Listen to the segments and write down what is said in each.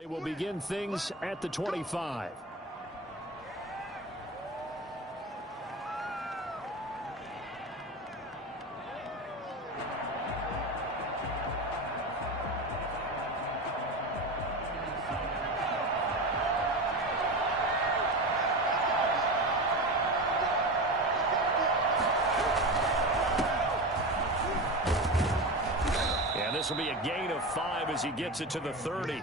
They will begin things at the 25. This will be a gain of 5 as he gets it to the 30.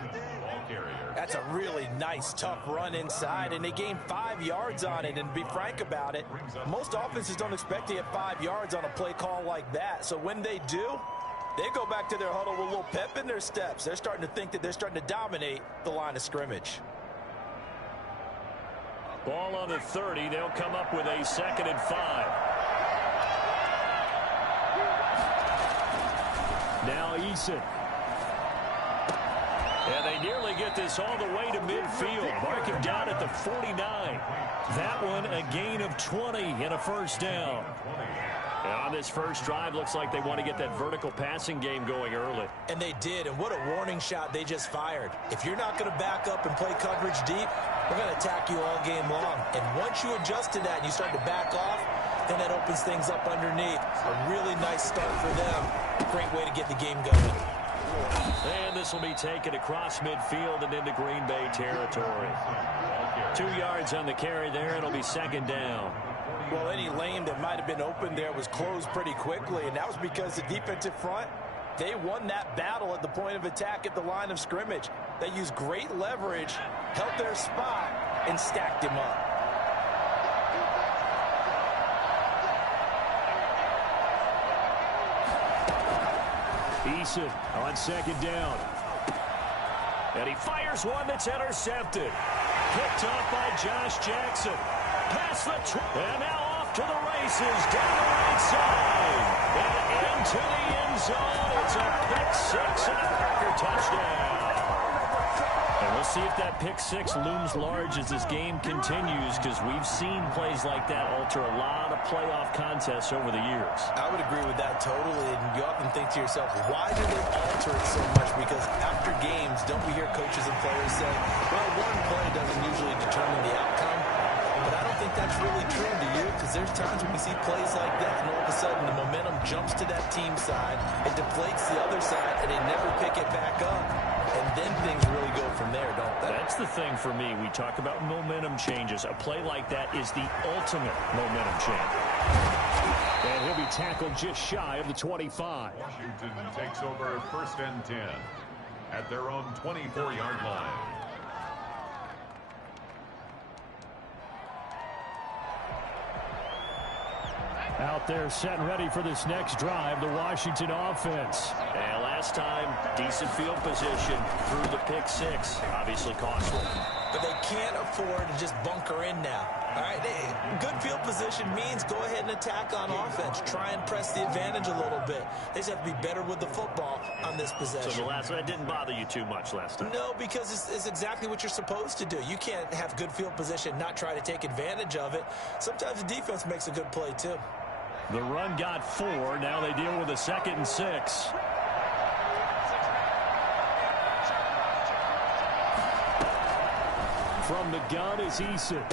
That's a really nice, tough run inside, and they gained 5 yards on it. And to be frank about it, most offenses don't expect to get 5 yards on a play call like that. So when they do, they go back to their huddle with a little pep in their steps. They're starting to think that they're starting to dominate the line of scrimmage. Ball on the 30. They'll come up with a 2nd and 5. Now Eason. And they nearly get this all the way to midfield. Marking down at the 49. That one a gain of 20 and a first down. And on this first drive, looks like they want to get that vertical passing game going early. And they did, and what a warning shot they just fired. If you're not going to back up and play coverage deep, we're going to attack you all game long. And once you adjust to that and you start to back off, then that opens things up underneath. A really nice start for them. Great way to get the game going. And this will be taken across midfield and into Green Bay territory. 2 yards on the carry there. It'll be 2nd down. Well, any lane that might have been open there was closed pretty quickly, and that was because the defensive front, they won that battle at the point of attack at the line of scrimmage. They used great leverage, held their spot, and stacked him up. Eason on 2nd down. And he fires one that's intercepted. Picked up by Josh Jackson. Past the and now off to the races down the right side. And into the end zone. It's a pick 6 and a Packer touchdown. And we'll see if that pick 6 looms large as this game continues, because we've seen plays like that alter a lot of playoff contests over the years. I would agree with that totally, and you often think to yourself, why do they alter it so much? Because after games, don't we hear coaches and players say, well, one play doesn't usually determine the outcome? But I don't think that's really true, do you? Because there's times when we see plays like that, and all of a sudden the momentum jumps to that team side, it deflates the other side, and they never pick it back up. And then things really go from there, don't they? That's the thing for me. We talk about momentum changes. A play like that is the ultimate momentum change. And he'll be tackled just shy of the 25. Washington takes over 1st and 10 at their own 24-yard line. Out there set and ready for this next drive, the Washington offense. And last time, decent field position through the pick 6. Obviously costly. But they can't afford to just bunker in now. All right, good field position means go ahead and attack on offense. Try and press the advantage a little bit. They just have to be better with the football on this possession. So the last one didn't bother you too much last time? No, because it's exactly what you're supposed to do. You can't have good field position, not try to take advantage of it. Sometimes the defense makes a good play too. The run got 4. Now they deal with a 2nd and 6. From the gun is Eason.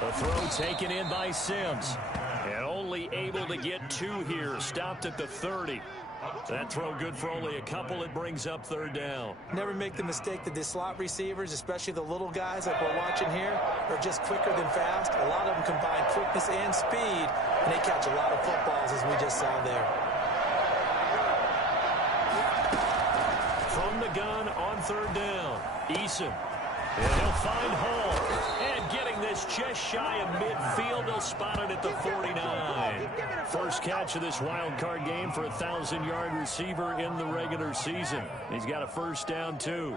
The throw taken in by Sims. And only able to get 2 here. Stopped at the 30. That throw good for only a couple. It brings up 3rd down. Never make the mistake that the slot receivers, especially the little guys like we're watching here, are just quicker than fast. A lot of them combine quickness and speed, and they catch a lot of footballs, as we just saw there. From the gun on 3rd down, Eason. And he'll find Hall. And getting this just shy of midfield, they'll spot it at the 49. First catch of this wild card game for a 1,000-yard receiver in the regular season. He's got a first down, too.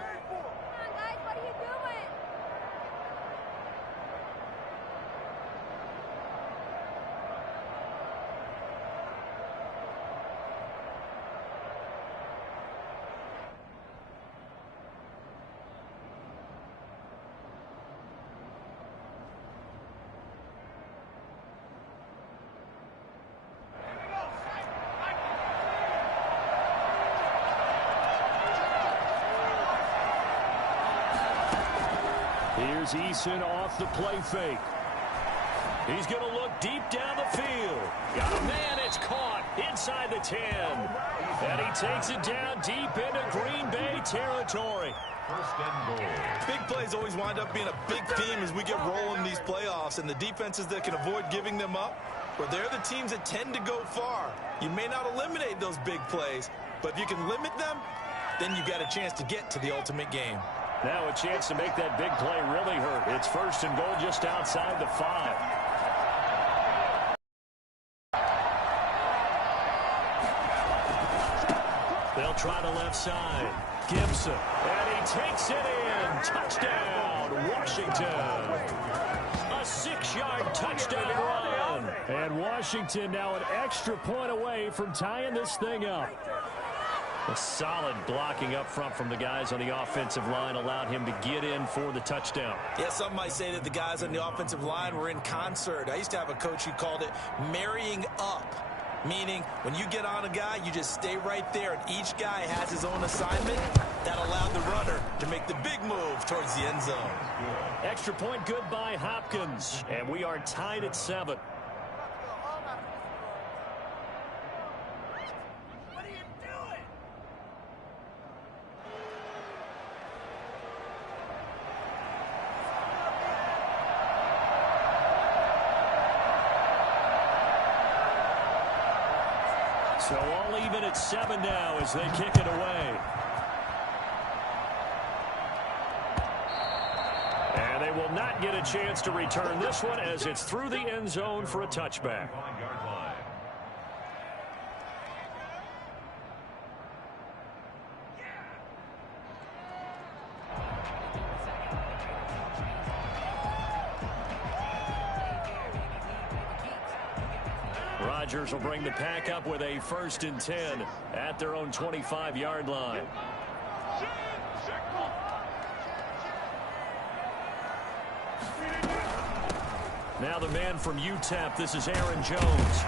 Here's Eason off the play fake. He's going to look deep down the field. Got a man, it's caught inside the 10. And he takes it down deep into Green Bay territory. First and goal. Big plays always wind up being a big theme as we get rolling these playoffs, and the defenses that can avoid giving them up, well, they're the teams that tend to go far. You may not eliminate those big plays, but if you can limit them, then you got a chance to get to the ultimate game. Now a chance to make that big play really hurt. It's first and goal just outside the 5. They'll try the left side. Gibson, and he takes it in. Touchdown, Washington. A 6-yard touchdown run. And Washington now an extra point away from tying this thing up. A solid blocking up front from the guys on the offensive line allowed him to get in for the touchdown. Yeah, some might say that the guys on the offensive line were in concert. I used to have a coach who called it marrying up, meaning when you get on a guy, you just stay right there, and each guy has his own assignment. That allowed the runner to make the big move towards the end zone. Extra point good by Hopkins, and we are tied at 7. So all even at 7 now as they kick it away. And they will not get a chance to return this one as it's through the end zone for a touchback. Rodgers will bring the pack up with a 1st and 10 at their own 25-yard line. Now the man from UTEP, this is Aaron Jones.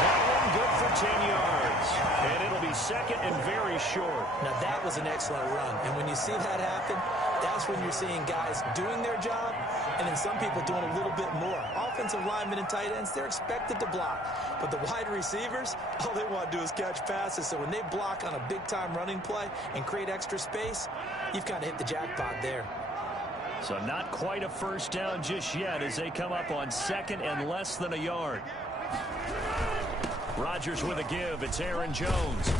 That one good for 10 yards. And it'll be 2nd and very short. Now that was an excellent run. And when you see that happen, that's when you're seeing guys doing their job and then some people doing a little bit more. Offensive linemen and tight ends, they're expected to block. But the wide receivers, all they want to do is catch passes. So when they block on a big-time running play and create extra space, you've kind of hit the jackpot there. So not quite a first down just yet as they come up on 2nd and less than a yard. Rodgers with a give. It's Aaron Jones.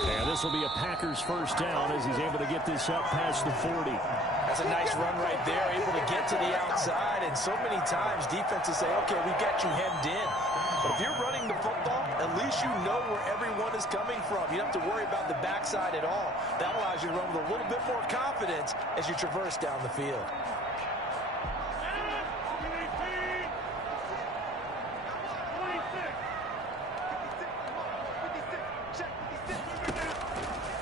And this will be a Packers first down as he's able to get this up past the 40. That's a nice run right there, able to get to the outside. And so many times defenses say, okay, we got you hemmed in. But if you're running the football, at least you know where everyone is coming from. You don't have to worry about the backside at all. That allows you to run with a little bit more confidence as you traverse down the field.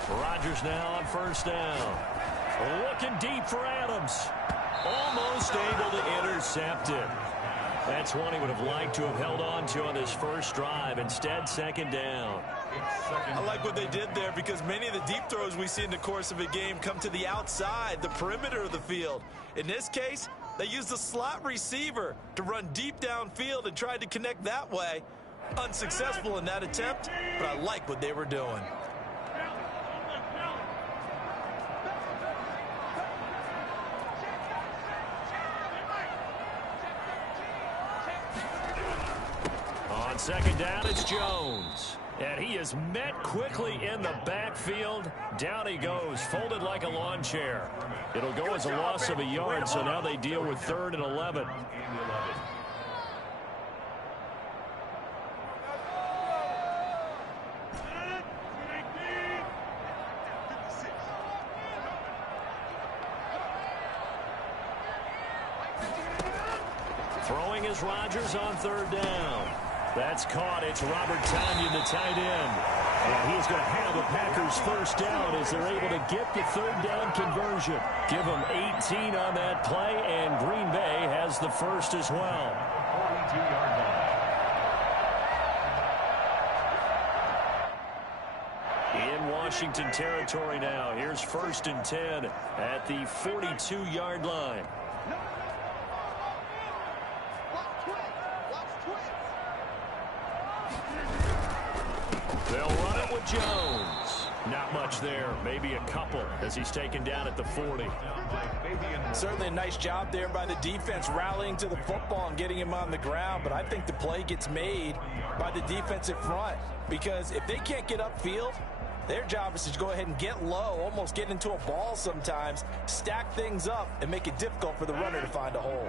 Rodgers now on first down. Looking deep for Adams. Almost able to intercept it. That's one he would have liked to have held on to on his first drive. Instead, 2nd down. I like what they did there because many of the deep throws we see in the course of a game come to the outside, the perimeter of the field. In this case, they used the slot receiver to run deep downfield and tried to connect that way. Unsuccessful in that attempt, but I like what they were doing. On 2nd down, it's Jones. And he is met quickly in the backfield. Down he goes, folded like a lawn chair. It'll go as a loss of a yard, so now they deal with 3rd and 11. Throwing is Rodgers on 3rd down. That's caught. It's Robert Tonyan, the tight end. And he's going to have a Packers first down as they're able to get the 3rd down conversion. Give them 18 on that play, and Green Bay has the first as well. 42-yard line. In Washington territory now. Here's 1st and 10 at the 42-yard line. They'll run it with Jones. Not much there. Maybe a couple as he's taken down at the 40. Certainly a nice job there by the defense rallying to the football and getting him on the ground. But I think the play gets made by the defensive front, because if they can't get upfield, their job is to go ahead and get low, almost get into a ball sometimes, stack things up, and make it difficult for the runner to find a hole.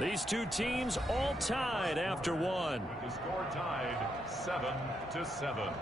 These two teams all tied after one. With the score tied 7-7.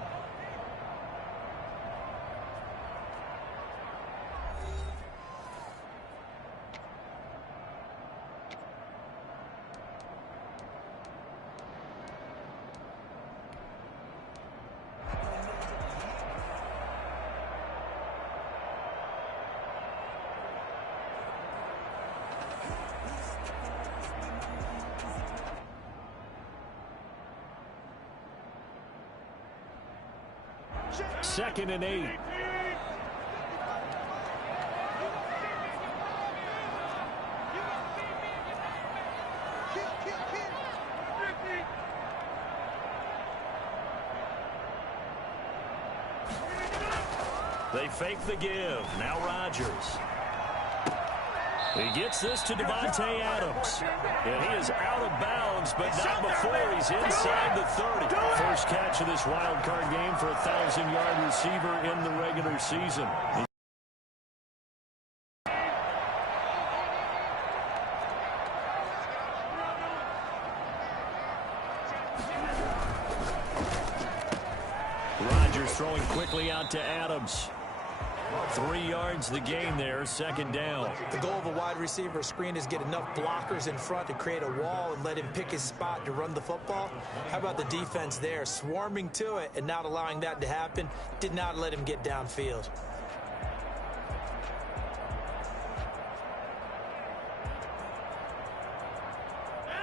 Second and 8. They fake the give. Now Rodgers. He gets this to Davante Adams. And he is out of bounds, but not before he's inside the 30. First catch of this wild card game for a 1,000-yard receiver in the regular season. Rodgers throwing quickly out to Adams. 3 yards the gain there, second down. The goal of a wide receiver screen is get enough blockers in front to create a wall and let him pick his spot to run the football. How about the defense there, swarming to it and not allowing that to happen? Did not let him get downfield.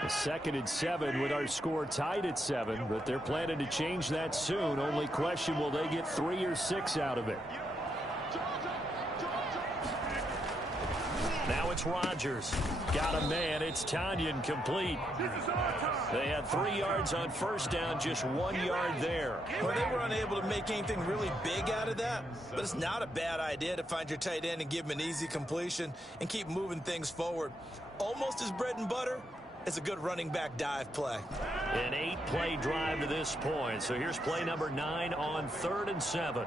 A 2nd and 7 with our score tied at 7, but they're planning to change that soon. Only question, will they get 3 or 6 out of it? Now it's Rodgers. Got a man. It's Tanyan complete. They had 3 yards on first down, just 1 yard there. Well, they were unable to make anything really big out of that, but it's not a bad idea to find your tight end and give him an easy completion and keep moving things forward. Almost his bread and butter. It's a good running back dive play. An 8-play drive to this point. So here's play number 9 on 3rd and 7.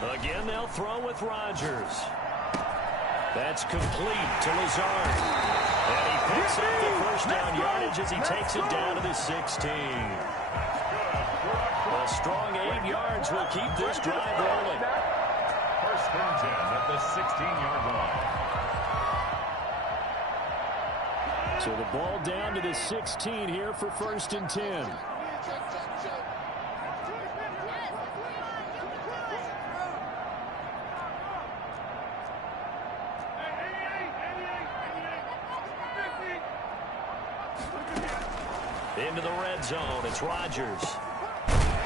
Again, they'll throw with Rodgers. That's complete to Lazard. And he picks up the first down yardage as he takes it down to the 16. A strong 8 yards will keep this drive rolling. 1st and 10 at the 16-yard line. So the ball down to the 16 here for 1st and 10. Into the red zone. It's Rodgers.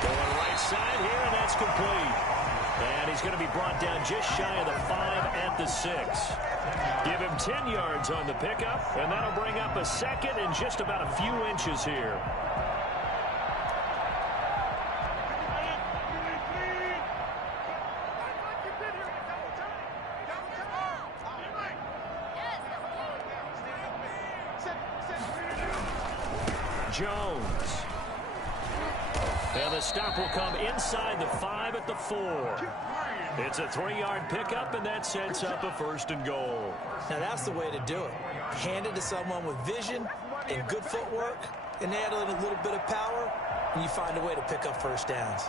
Going right side here, and that's complete. And he's going to be brought down just shy of the 5 at the 6. Give him 10 yards on the pickup, and that'll bring up a 2nd and just about a few inches here. Jones. And the stop will come inside the 5 at the 4. It's a 3-yard pickup, and that sets up a 1st and goal. Now that's the way to do it. Hand it to someone with vision and good footwork, and add in a little bit of power, and you find a way to pick up first downs.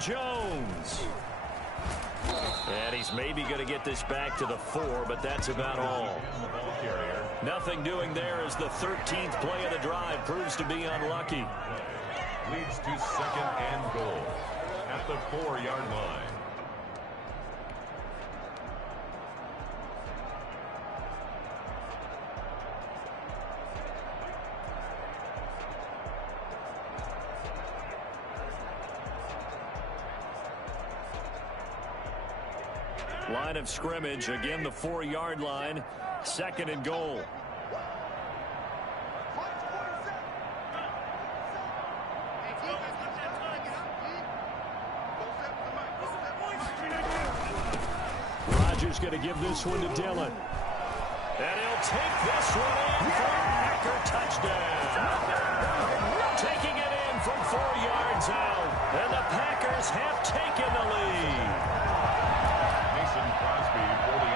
Jones. And he's maybe going to get this back to the 4, but that's about all. Nothing doing there as the 13th play of the drive proves to be unlucky. Leads to 2nd and goal at the 4-yard line. Line of scrimmage, again the 4-yard line, 2nd and goal. Rodgers going to give this one to Dillon. And he'll take this one in for a Packer touchdown. Taking it in from 4 yards out. And the Packers have taken the lead.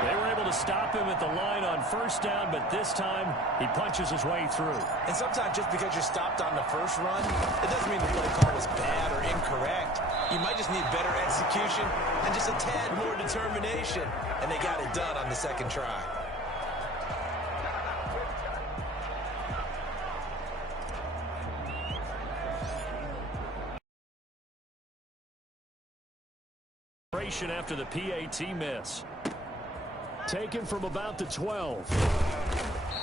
They were able to stop him at the line on 1st down, but this time he punches his way through. And sometimes just because you're stopped on the first run, it doesn't mean the play call was bad or incorrect. You might just need better execution and just a tad more determination. And they got it done on the 2nd try. After the PAT miss. Taken from about the 12.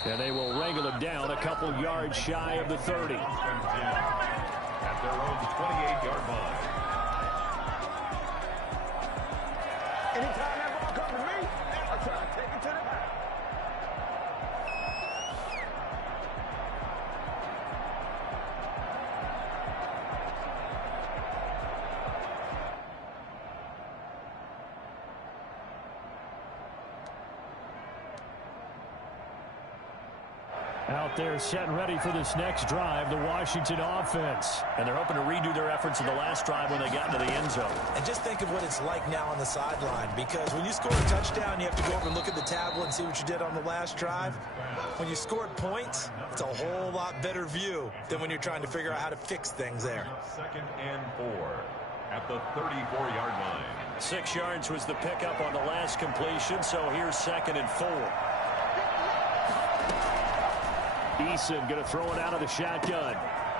And they will wrangle him down a couple yards shy of the 30. At their own 28-yard line. Anytime that ball comes to me, I'll try to take it to the back. Out there set and ready for this next drive, the Washington offense. And they're hoping to redo their efforts in the last drive when they got into the end zone. And just think of what it's like now on the sideline, because when you score a touchdown, you have to go over and look at the tablet and see what you did on the last drive. When you scored points, it's a whole lot better view than when you're trying to figure out how to fix things there. 2nd and 4 at the 34-yard line. 6 yards was the pickup on the last completion, so here's 2nd and 4. Eason going to throw it out of the shotgun.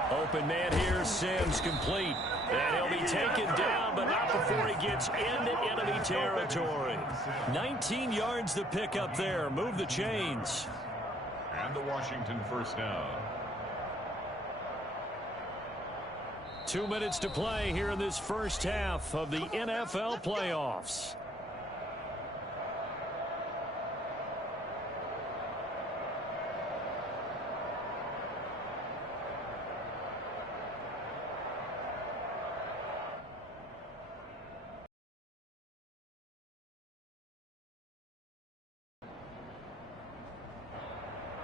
Open man here, Sims complete. And he'll be taken down, but not before he gets into enemy territory. 19 yards the pickup there. Move the chains. And the Washington 1st down. 2 minutes to play here in this first half of the NFL playoffs.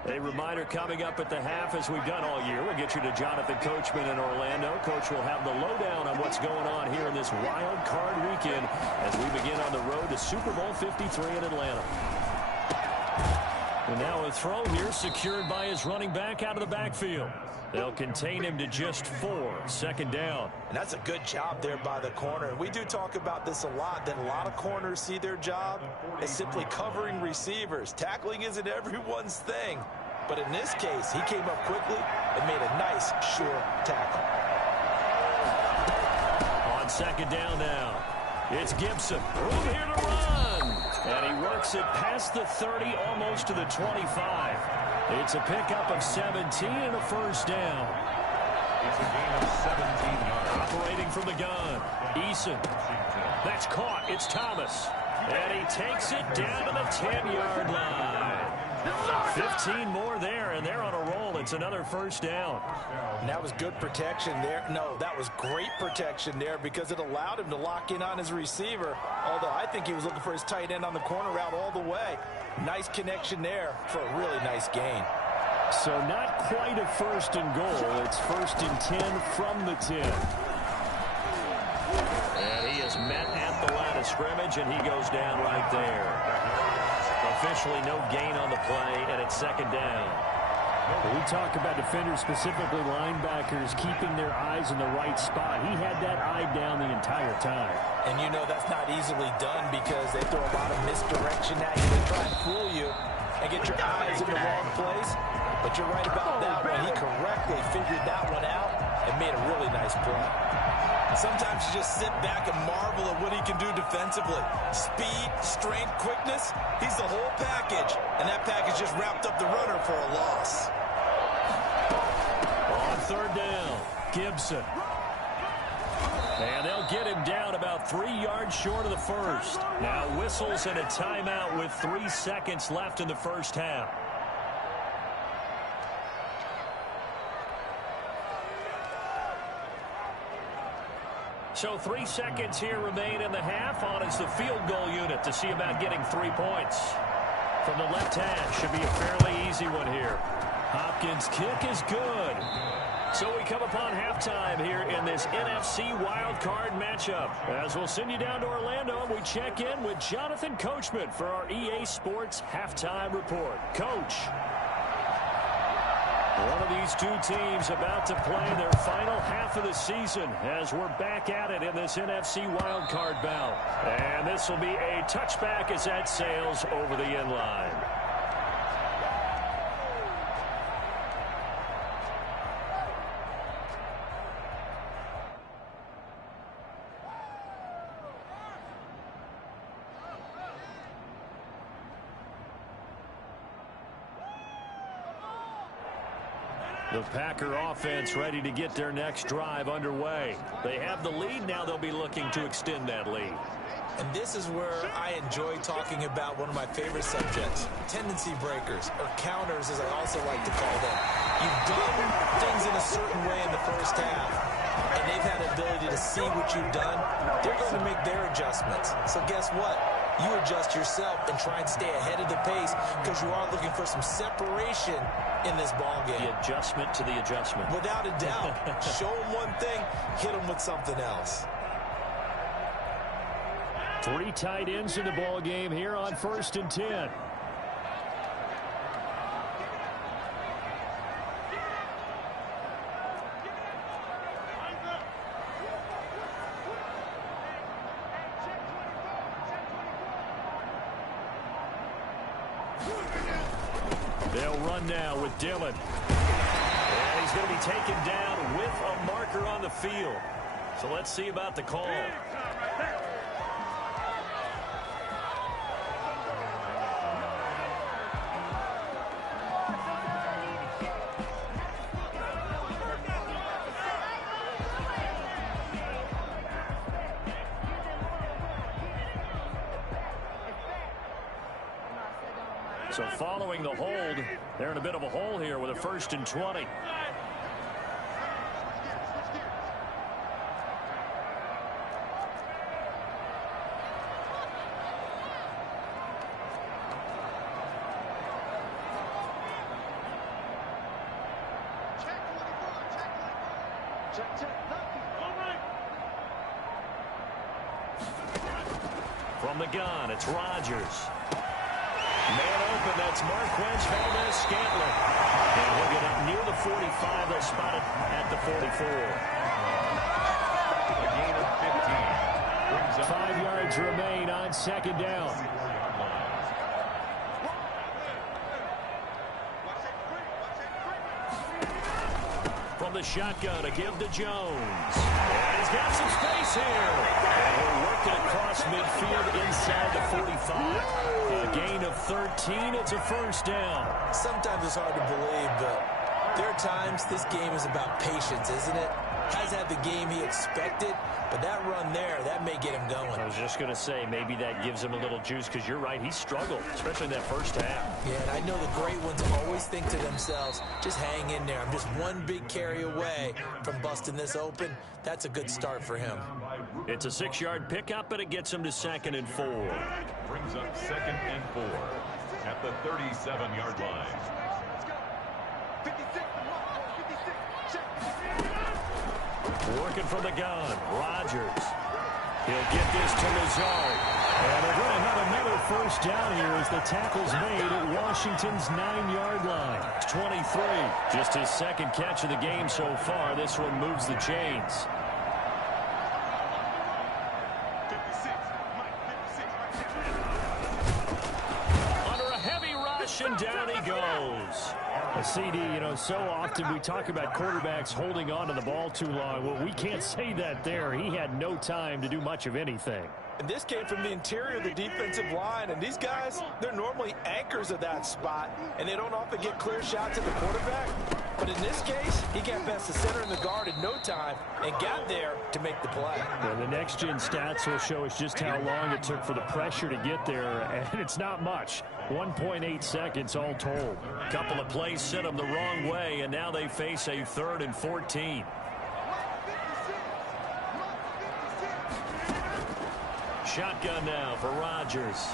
A reminder coming up at the half, as we've done all year. We'll get you to Jonathan Coachman in Orlando. Coach will have the lowdown on what's going on here in this wild card weekend as we begin on the road to Super Bowl 53 in Atlanta. And now a throw here secured by his running back out of the backfield. They'll contain him to just 4, 2nd down. And that's a good job there by the corner. We do talk about this a lot, that a lot of corners see their job as simply covering receivers. Tackling isn't everyone's thing. But in this case, he came up quickly and made a nice, sure tackle. On 2nd down now, it's Gibson. Room here to run. And he works it past the 30, almost to the 25. It's a pickup of 17 and a 1st down. It's a gain of 17 yards. Operating from the gun, Eason. That's caught. It's Thomas. And he takes it down to the 10-yard line. 15 more there, and they're on a roll. It's another 1st down. And that was good protection there. No, that was great protection there because it allowed him to lock in on his receiver, although I think he was looking for his tight end on the corner route all the way. Nice connection there for a really nice gain. So not quite a 1st and goal. It's 1st and 10 from the 10. And he is met at the line of scrimmage, and he goes down right there. Officially no gain on the play, and it's 2nd down. We talk about defenders, specifically linebackers, keeping their eyes in the right spot. He had that eye down the entire time. And you know that's not easily done because they throw a lot of misdirection at you. They try and fool you and get your eyes in the wrong place. But you're right about that one. He correctly figured that one out and made a really nice play. Sometimes you just sit back and marvel at what he can do defensively. Speed, strength, quickness, he's the whole package. And that package just wrapped up the runner for a loss. On third down, Gibson. And they'll get him down about 3 yards short of the first. Now whistles and a timeout with 3 seconds left in the first half. So 3 seconds here remain in the half. On is the field goal unit to see about getting 3 points. From the left hash, should be a fairly easy one here. Hopkins' kick is good. So we come upon halftime here in this NFC wildcard matchup. As we'll send you down to Orlando, and we check in with Jonathan Coachman for our EA Sports Halftime Report. Coach. One of these two teams about to play their final half of the season as we're back at it in this NFC wildcard bout. And this will be a touchback as that sails over the end line. The Packer offense ready to get their next drive underway. They have the lead. Now they'll be looking to extend that lead. And this is where I enjoy talking about one of my favorite subjects, tendency breakers, or counters as I also like to call them. You've done things in a certain way in the first half, and they've had the ability to see what you've done. They're going to make their adjustments. So guess what? You adjust yourself and try and stay ahead of the pace because you are looking for some separation in this ball game. The adjustment to the adjustment. Without a doubt. Show them one thing, hit them with something else. 3 tight ends in the ball game here on 1st and 10. They'll run now with Dillon. And he's going to be taken down with a marker on the field. So let's see about the call. So following the hold, they're in a bit of a hole here with a 1st and 20. From the gun, it's Rodgers. Man open, that's Marquez Valdez-Scantling. And he'll get up near the 45. They'll spot it at the 44. A gain of 15. 5 yards remain on 2nd down. From the shotgun, a give to Jones. And he's got some space here. And we're working across midfield inside the 45. A gain of 13. It's a 1st down. Sometimes it's hard to believe, but there are times this game is about patience, isn't it? Has had the game he expected, but that run there, that may get him going. I was just going to say, maybe that gives him a little juice, because you're right, he struggled, especially in that first half. Yeah, and I know the great ones always think to themselves, just hang in there. I'm just one big carry away from busting this open. That's a good start for him. It's a 6-yard pickup, but it gets him to 2nd and 4. Brings up 2nd and 4 at the 37-yard line. Working from the gun, Rodgers. He'll get this to Lazard. And they're going to have another first down here as the tackle's made at Washington's 9-yard line. 23. Just his second catch of the game so far. This one moves the chains. Under a heavy rush, and down he goes. A CD, so often we talk about quarterbacks holding on to the ball too long. Well, we can't say that there. He had no time to do much of anything. And this came from the interior of the defensive line. And these guys, they're normally anchors of that spot. And they don't often get clear shots at the quarterback. But in this case, he got past the center and the guard in no time and got there to make the play. And the next-gen stats will show us just how long it took for the pressure to get there. And it's not much. 1.8 seconds all told. A couple of plays sent them the wrong way, and now they face a 3rd and 14. Shotgun now for Rodgers.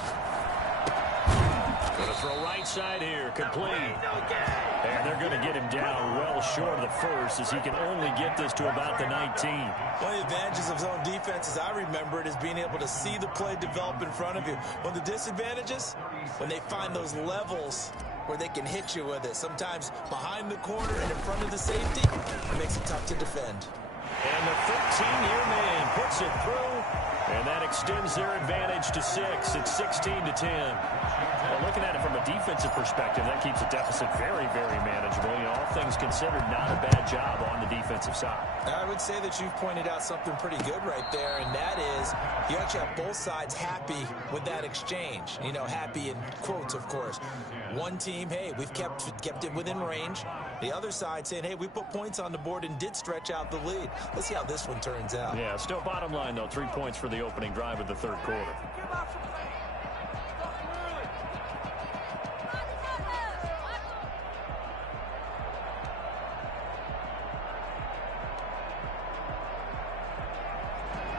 Going to throw right side here, complete. And they're going to get him down well short of the first, as he can only get this to about the 19. One of the advantages of zone defense, as I remember it, is being able to see the play develop in front of you. One of the disadvantages, when they find those levels where they can hit you with it. Sometimes behind the corner and in front of the safety, it makes it tough to defend. And the 13-year man puts it through, and that extends their advantage to 6. It's 16-10. Well, looking at it from a defensive perspective, that keeps the deficit very, very manageable. All things considered, not a bad job on the defensive side. I would say that you've pointed out something pretty good right there, and that is you actually have both sides happy with that exchange. Happy in quotes, of course. One team, hey, we've kept it within range. The other side saying, hey, we put points on the board and did stretch out the lead. Let's see how this one turns out. Yeah, still bottom line, though, 3 points for the opening drive of the third quarter.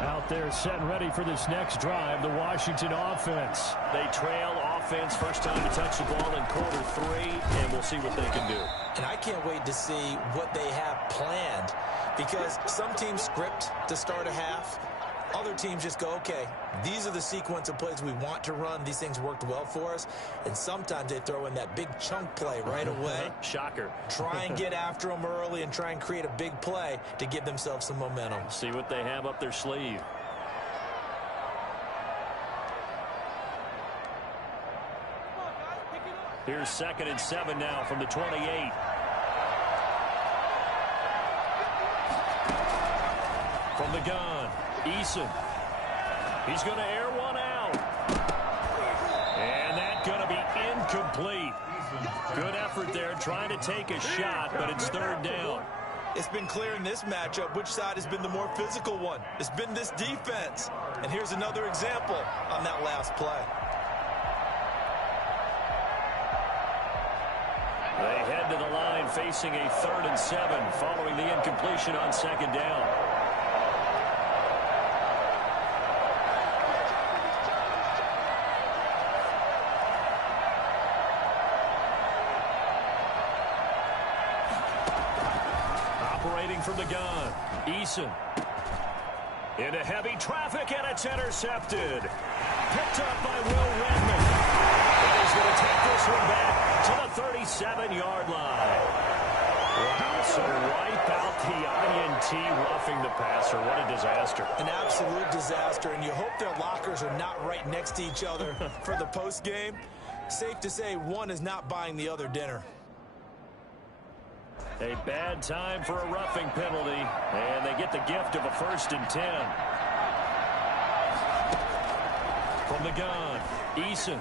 Out there set and ready for this next drive, the Washington offense. They trail offense, first time to touch the ball in quarter 3, and we'll see what they can do. And I can't wait to see what they have planned, because some teams script to start a half. Other teams just go, okay, these are the sequence of plays we want to run. These things worked well for us. And sometimes they throw in that big chunk play right away. Shocker. Try and get after them early and try and create a big play to give themselves some momentum. See what they have up their sleeve. Here's 2nd and 7 now from the 28. From the gun, Eason. He's going to air one out. And that's going to be incomplete. Good effort there trying to take a shot, but it's 3rd down. It's been clear in this matchup which side has been the more physical one. It's been this defense. And here's another example on that last play. They head to the line facing a 3rd and 7 following the incompletion on 2nd down. Operating from the gun, Eason. Into heavy traffic, and it's intercepted. Picked up by Will Redmond. And he's going to take this one back to the 37-yard line. Wow, so wipe out the INT roughing the passer. What a disaster. An absolute disaster, and you hope their lockers are not right next to each other for the postgame. Safe to say one is not buying the other dinner. A bad time for a roughing penalty, and they get the gift of a 1st and 10. From the gun, Eason.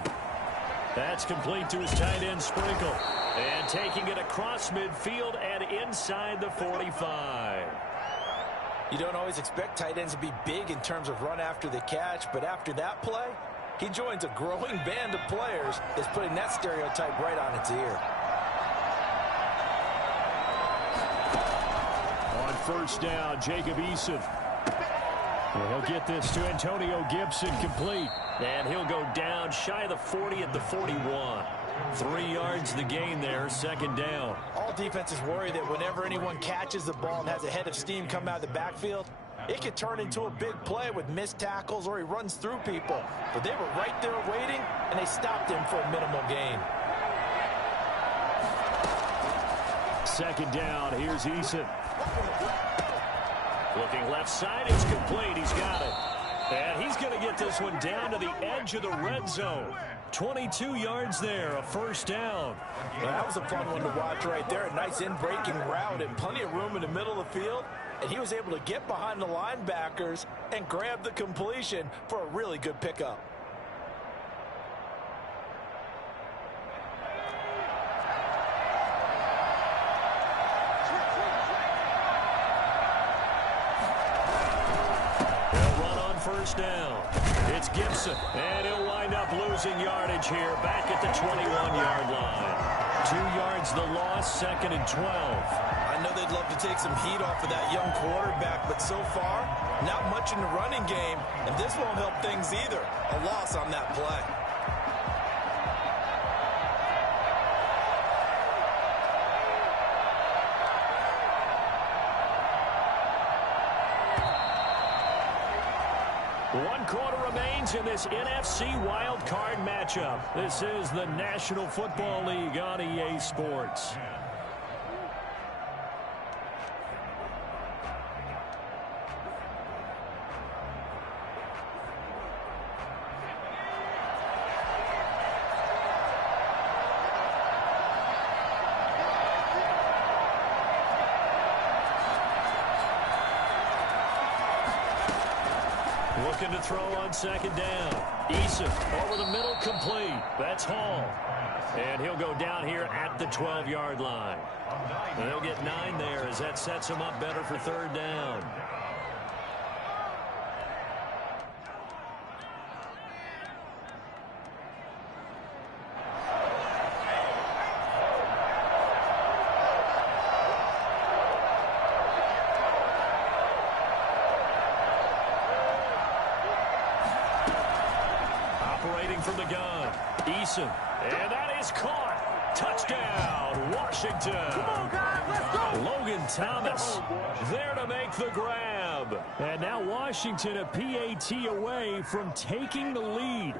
That's complete to his tight end, Sprinkle. And taking it across midfield and inside the 45. You don't always expect tight ends to be big in terms of run after the catch, but after that play, he joins a growing band of players that's putting that stereotype right on its ear. On 1st down, Jacob Eason. And he'll get this to Antonio Gibson, complete. And he'll go down shy of the 40 at the 41. 3 yards the gain there, 2nd down. All defenses worry that whenever anyone catches the ball and has a head of steam come out of the backfield, it could turn into a big play with missed tackles or he runs through people. But they were right there waiting, and they stopped him for a minimal gain. Second down, here's Eason. Looking left side, it's complete. He's got it. And he's going to get this one down to the edge of the red zone. 22 yards there, a first down. Well, that was a fun one to watch right there. A nice in-breaking route and plenty of room in the middle of the field. And he was able to get behind the linebackers and grab the completion for a really good pickup. First down. It's Gibson, and he'll wind up losing yardage here back at the 21-yard line. 2 yards the loss, 2nd and 12. I know they'd love to take some heat off of that young quarterback, but so far, not much in the running game, and this won't help things either. A loss on that play. One quarter remains in this NFC wildcard matchup. This is the National Football League on EA Sports. Looking to throw on second down. Eason over the middle, complete. That's Hall. And he'll go down here at the 12-yard line. And they'll get 9 there as that sets him up better for third down. From the gun, Eason, and that is caught. Touchdown, Washington. Come on, guys, let's go. Logan Thomas there to make the grab. And now Washington a PAT away from taking the lead.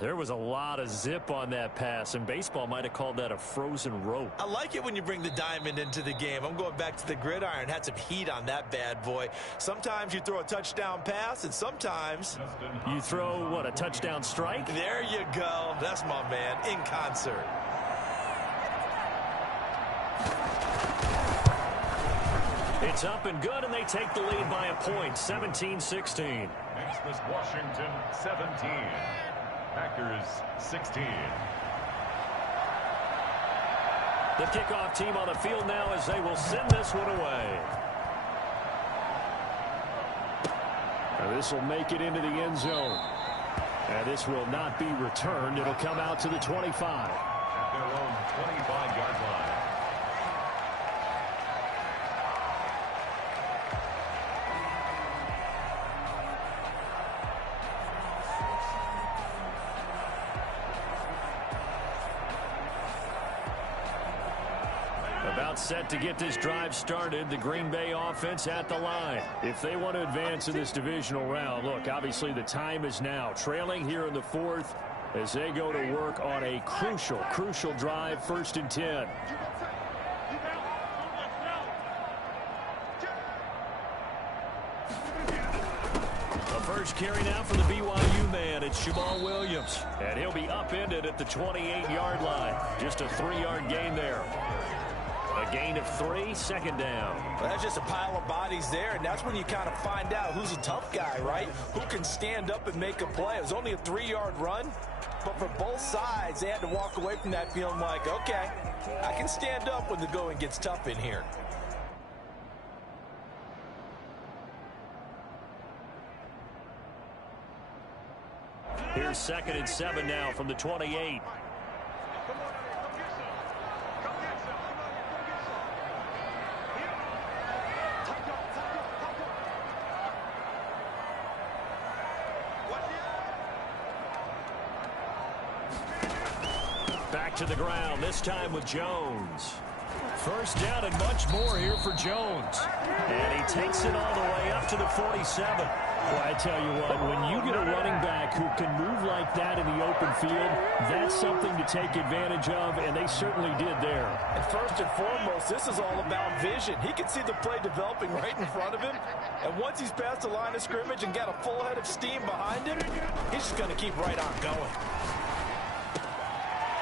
There was a lot of zip on that pass, and baseball might have called that a frozen rope. I like it when you bring the diamond into the game. I'm going back to the gridiron. Had some heat on that bad boy. Sometimes you throw a touchdown pass, and sometimes you throw, what, a touchdown strike? There you go. That's my man, in concert. It's up and good, and they take the lead by a point, 17-16. Makes this Washington 17. Packers 16. The kickoff team on the field now as they will send this one away. Now this will make it into the end zone. And this will not be returned. It'll come out to the 25. At their own 25-yard line. About set to get this drive started. The Green Bay offense at the line. If they want to advance in this divisional round, look, obviously the time is now. Trailing here in the 4th as they go to work on a crucial drive, 1st and 10. The first carry now for the BYU man. It's Jamal Williams. And he'll be upended at the 28-yard line. Just a 3-yard gain there. A gain of 3, 2nd down. Well, that's just a pile of bodies there, and that's when you kind of find out who's a tough guy, right? Who can stand up and make a play. It was only a 3-yard run, but for both sides, they had to walk away from that feeling like, okay, I can stand up when the going gets tough in here. Here's 2nd and 7 now from the 28. Back to the ground, this time with Jones. First down and much more here for Jones. And he takes it all the way up to the 47. Well, I tell you what, when you get a running back who can move like that in the open field, that's something to take advantage of, and they certainly did there. And first and foremost, this is all about vision. He can see the play developing right in front of him, and once he's past the line of scrimmage and got a full head of steam behind him, he's just going to keep right on going.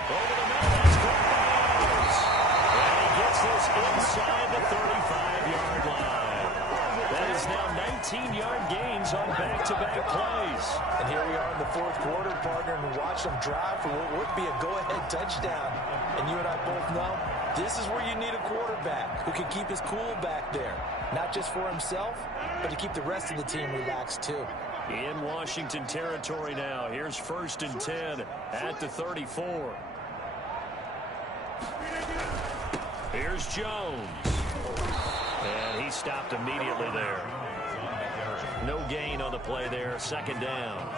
Over the middle, that's caught by Adams. And he gets this inside the 35-yard line. That is now 19-yard gains on back-to-back plays. And here we are in the fourth quarter, partner, and we watch them drive for what would be a go-ahead touchdown. And you and I both know this is where you need a quarterback who can keep his cool back there. Not just for himself, but to keep the rest of the team relaxed too. In Washington territory now. Here's 1st and 10 at the 34. Here's Jones. And he stopped immediately there. No gain on the play there. 2nd down.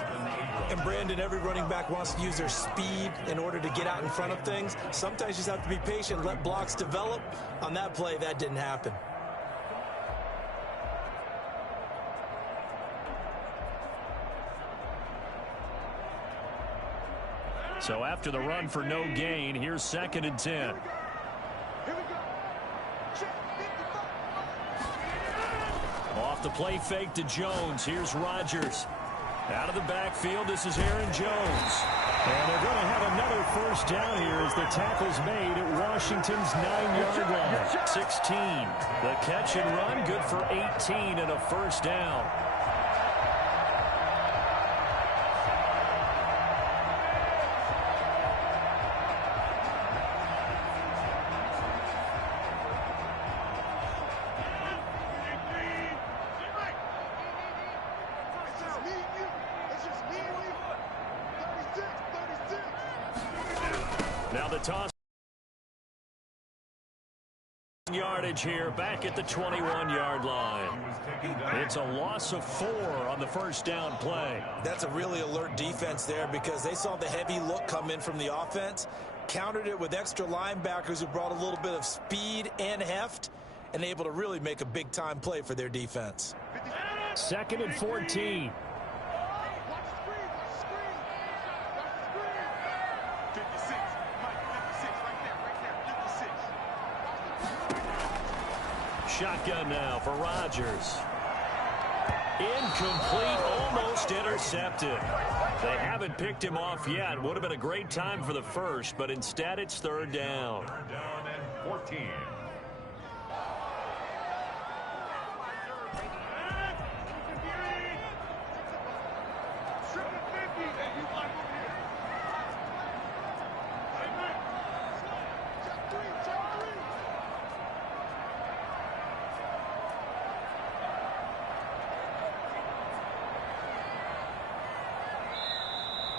And Brandon, every running back wants to use their speed in order to get out in front of things. Sometimes you just have to be patient, let blocks develop. On that play, that didn't happen. So after the run for no gain, here's 2nd and 10. Off the play fake to Jones. Here's Rodgers. Out of the backfield, this is Aaron Jones. And they're going to have another first down here as the tackle's made at Washington's 9-yard line. 16. The catch and run, good for 18 and a first down. Now the toss. Yardage here back at the 21-yard line. It's a loss of 4 on the first down play. That's a really alert defense there because they saw the heavy look come in from the offense, countered it with extra linebackers who brought a little bit of speed and heft, and able to really make a big-time play for their defense. 2nd and 14. Shotgun now for Rodgers. Incomplete, almost intercepted. They haven't picked him off yet. Would have been a great time for the first, but instead it's 3rd down. 3rd down and 14.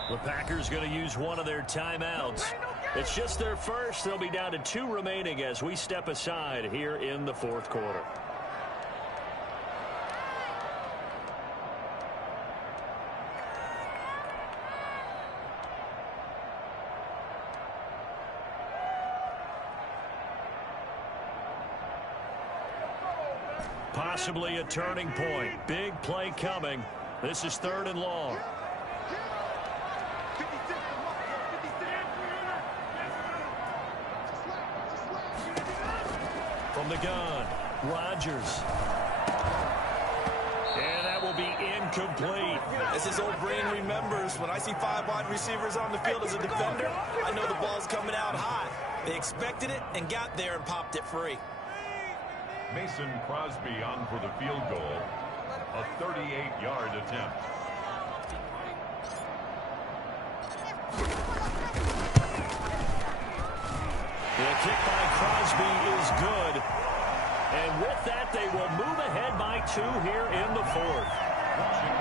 The Packers going to use one of their timeouts. It's just their first. They'll be down to 2 remaining as we step aside here in the 4th quarter. Possibly a turning point. Big play coming. This is 3rd and long. From the gun, Rodgers. And that will be incomplete. As his old brain remembers, when I see 5 wide receivers on the field as a defender, I know the ball's coming out hot. They expected it and got there and popped it free. Mason Crosby on for the field goal. A 38-yard attempt. The kick by Crosby is good. And with that, they will move ahead by 2 here in the 4th.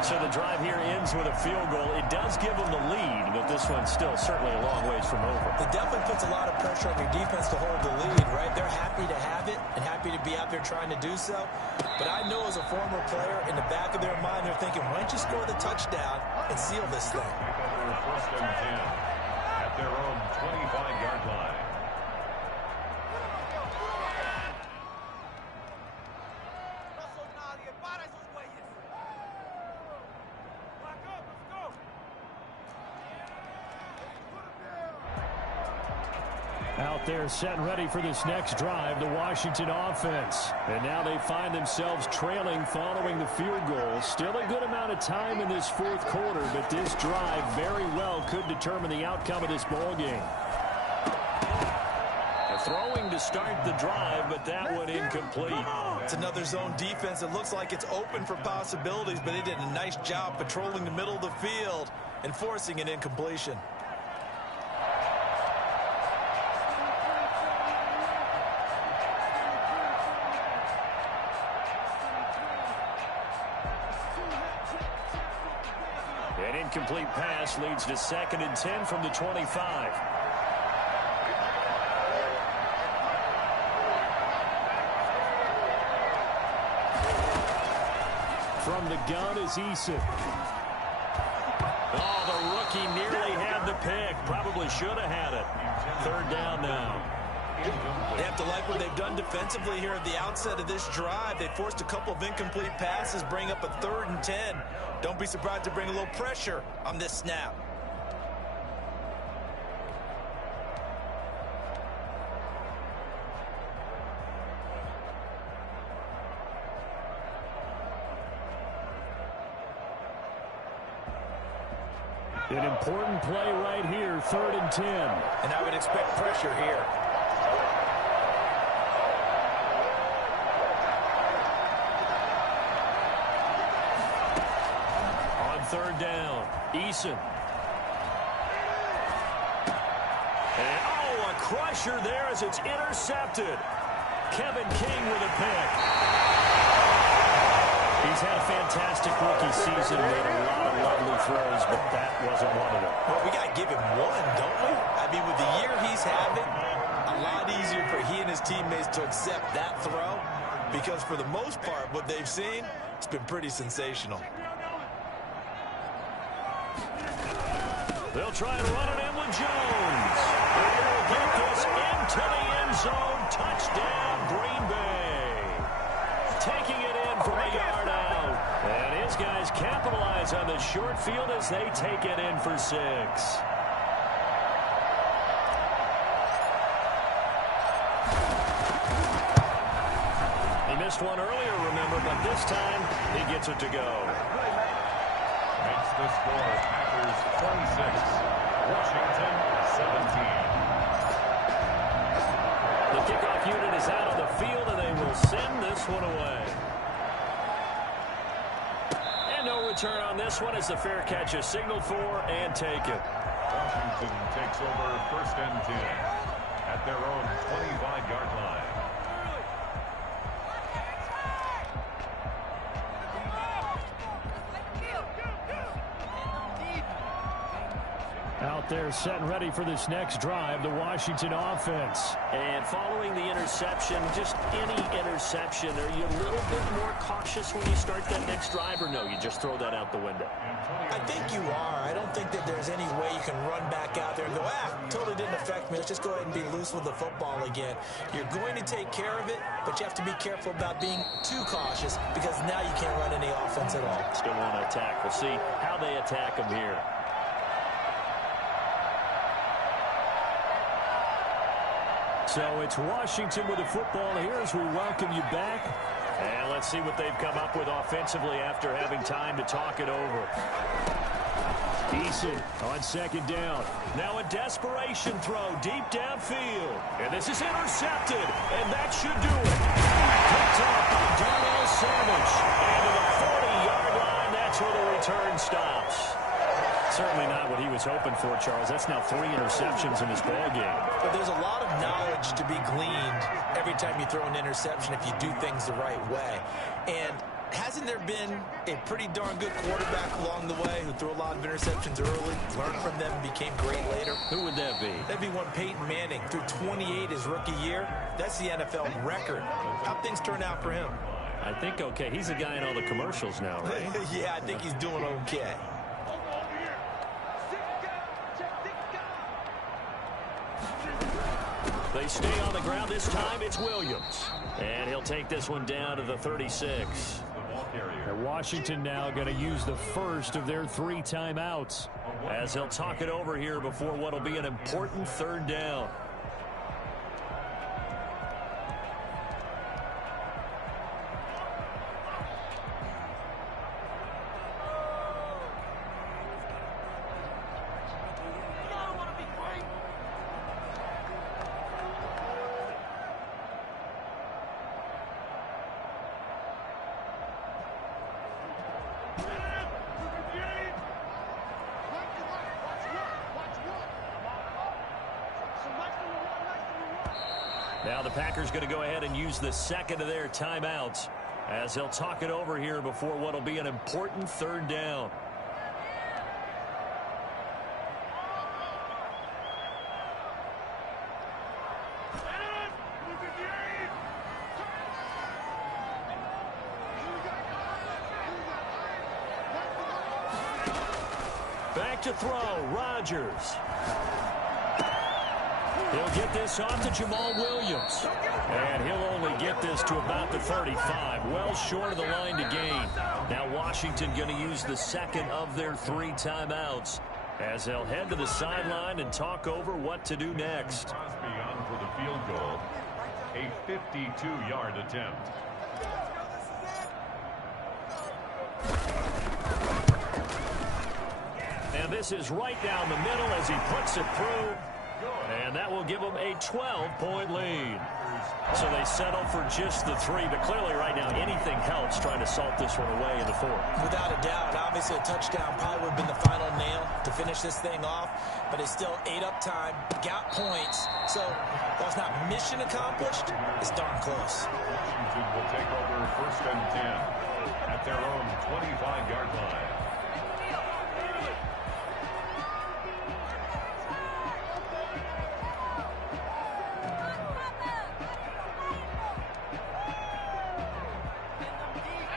So the drive here ends with a field goal. It does give them the lead, but this one's still certainly a long ways from over. It definitely puts a lot of pressure on your defense to hold the lead, right? They're happy to have it and happy to be out there trying to do so. But I know as a former player, in the back of their mind, they're thinking, why don't you score the touchdown and seal this thing? 1st and 10 at their own 25-yard line. Out there set and ready for this next drive, the Washington offense. And now they find themselves trailing following the field goal. Still a good amount of time in this fourth quarter, but this drive very well could determine the outcome of this ball game. Throwing to start the drive, but that one incomplete. It's another zone defense. It looks like it's open for possibilities, but they did a nice job patrolling the middle of the field and forcing an incompletion. An incomplete pass leads to 2nd and 10 from the 25. From the gun is Eason. Oh, the rookie nearly had the pick. Probably should have had it. 3rd down now. They have to like what they've done defensively here at the outset of this drive. They forced a couple of incomplete passes, bring up a 3rd and 10. Don't be surprised to bring a little pressure on this snap. An important play right here, 3rd and 10. And I would expect pressure here. On 3rd down, Eason. And, oh, a crusher there as it's intercepted. Kevin King with a pick. He's had a fantastic rookie season, made a lot of lovely throws, but that wasn't one of them. Well, we got to give him one, don't we? I mean, with the year he's having, a lot easier for he and his teammates to accept that throw because for the most part, what they've seen, it's been pretty sensational. They'll try and run it in with Jones. They'll get this into the end zone. Touchdown, Green Bay. Taking it in from a yard out. And his guys capitalize on the short field as they take it in for 6. He missed one earlier, remember, but this time he gets it to go. Makes the score Packers 26, Washington 17. The kickoff unit is out on the field, and they will send this one away. And no return on this one as the fair catch is signaled for and taken. Washington takes over 1st and 10 at their own 25-yard line. Out there set and ready for this next drive, the Washington offense. And following the interception, just any interception, are you a little bit more cautious when you start that next drive, or no, you just throw that out the window? I think you are. I don't think that there's any way you can run back out there and go, totally didn't affect me. Let's just go ahead and be loose with the football again. You're going to take care of it, but you have to be careful about being too cautious because now you can't run any offense at all. Still want to attack. We'll see how they attack them here. So it's Washington with the football here as we welcome you back. And let's see what they've come up with offensively after having time to talk it over. Eason on 2nd down. Now a desperation throw deep downfield. And this is intercepted. And that should do it. Picked up by Darnell Savage. And to the 40-yard line, that's where the return stops. Certainly not what he was hoping for, Charles. That's now 3 interceptions in this ball game. But there's a lot of knowledge to be gleaned every time you throw an interception if you do things the right way. And hasn't there been a pretty darn good quarterback along the way who threw a lot of interceptions early, learned from them, and became great later? Who would that be? That'd be one Peyton Manning. Threw 28 his rookie year. That's the NFL record. How'd things turn out for him? I think okay. He's the guy in all the commercials now, right? Yeah, I think he's doing okay. They stay on the ground. This time it's Williams. And he'll take this one down to the 36. And Washington now going to use the first of their 3 timeouts as they'll talk it over here before what will be an important 3rd down. Now the Packers going to go ahead and use the second of their timeouts as they'll talk it over here before what will be an important third down. Back to throw, Rodgers. He'll get this off to Jamal Williams. And he'll only get this to about the 35, well short of the line to gain. Now Washington going to use the second of their 3 timeouts as they'll head to the sideline and talk over what to do next. Crosby on for the field goal. A 52-yard attempt. And this is right down the middle as he puts it through. And that will give them a 12-point lead. So they settle for just the 3, but clearly right now anything helps trying to salt this one away in the 4th. Without a doubt, obviously a touchdown probably would have been the final nail to finish this thing off, but it's still 8 up time, got points. So while it's not mission accomplished, it's darn close. Washington will take over 1st and 10 at their own 25-yard line.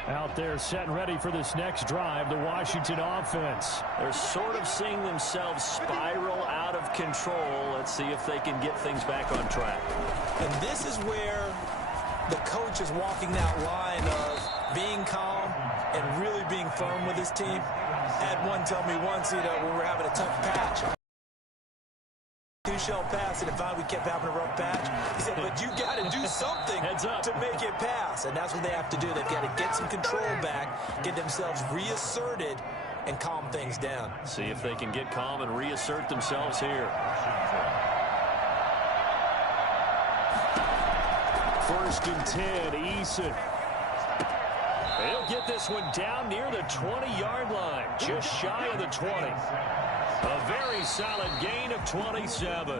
Out there set and ready for this next drive, the Washington offense. They're sort of seeing themselves spiral out of control. Let's see if they can get things back on track. And this is where the coach is walking that line of being calm and really being firm with his team. I had one tell me once, when we were having a tough patch, 2-shell pass, and finally we kept having a rough patch. He said, but you got to do something to make it pass. And that's what they have to do. They've got to get some control back, get themselves reasserted, and calm things down. See if they can get calm and reassert themselves here. 1st and 10, Eason. He'll get this one down near the 20-yard line, just shy of the 20. A very solid gain of 27.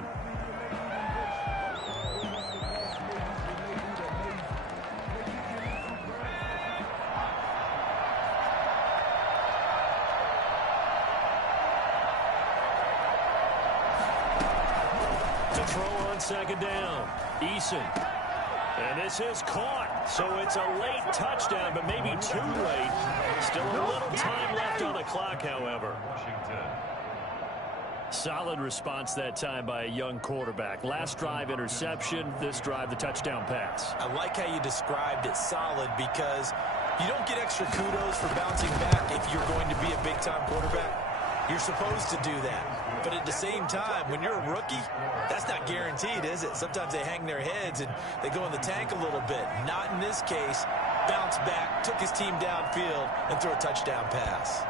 To throw on 2nd down, Eason. And this is caught, so it's a late touchdown, but maybe too late. Still a little time left on the clock, however. Solid response that time by a young quarterback. Last drive, interception. This drive, the touchdown pass. I like how you described it, solid, because you don't get extra kudos for bouncing back if you're going to be a big-time quarterback. You're supposed to do that. But at the same time, when you're a rookie, that's not guaranteed, is it? Sometimes they hang their heads and they go in the tank a little bit. Not in this case. Bounce back, took his team downfield, and threw a touchdown pass.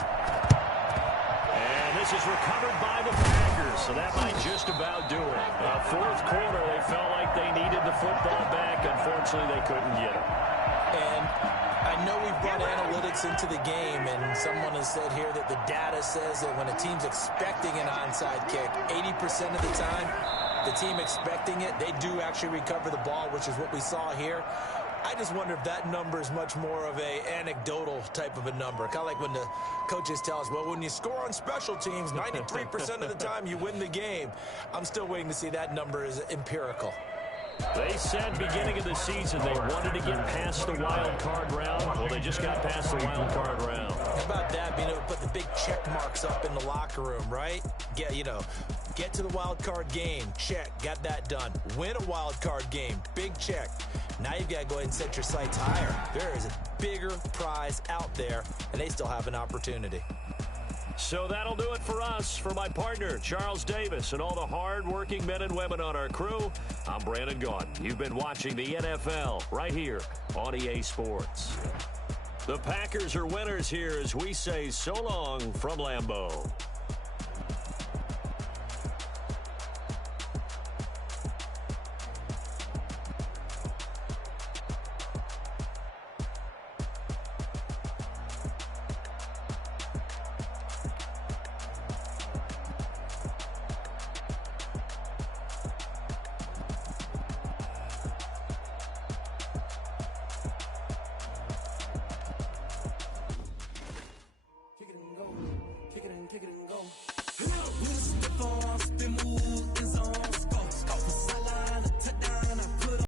And this is recovered by the Packers, so that might just about do it. 4th quarter, they felt like they needed the football back. Unfortunately, they couldn't get it. And I know we brought analytics into the game, and someone has said here that the data says that when a team's expecting an onside kick, 80% of the time, the team expecting it, they do actually recover the ball, which is what we saw here. I just wonder if that number is much more of a anecdotal type of a number. Kind of like when the coaches tell us, well, when you score on special teams, 93% of the time you win the game. I'm still waiting to see that number is empirical. They said beginning of the season they wanted to get past the wild card round. Well, they just got past the wild card round. How about that? Being able to put the big check marks up in the locker room, right? Get to the wild card game. Check. Got that done. Win a wild card game. Big check. Now you've got to go ahead and set your sights higher. There is a bigger prize out there, and they still have an opportunity. So that'll do it for us. For my partner, Charles Davis, and all the hard-working men and women on our crew, I'm Brandon Gaudin. You've been watching the NFL right here on EA Sports. The Packers are winners here as we say so long from Lambeau.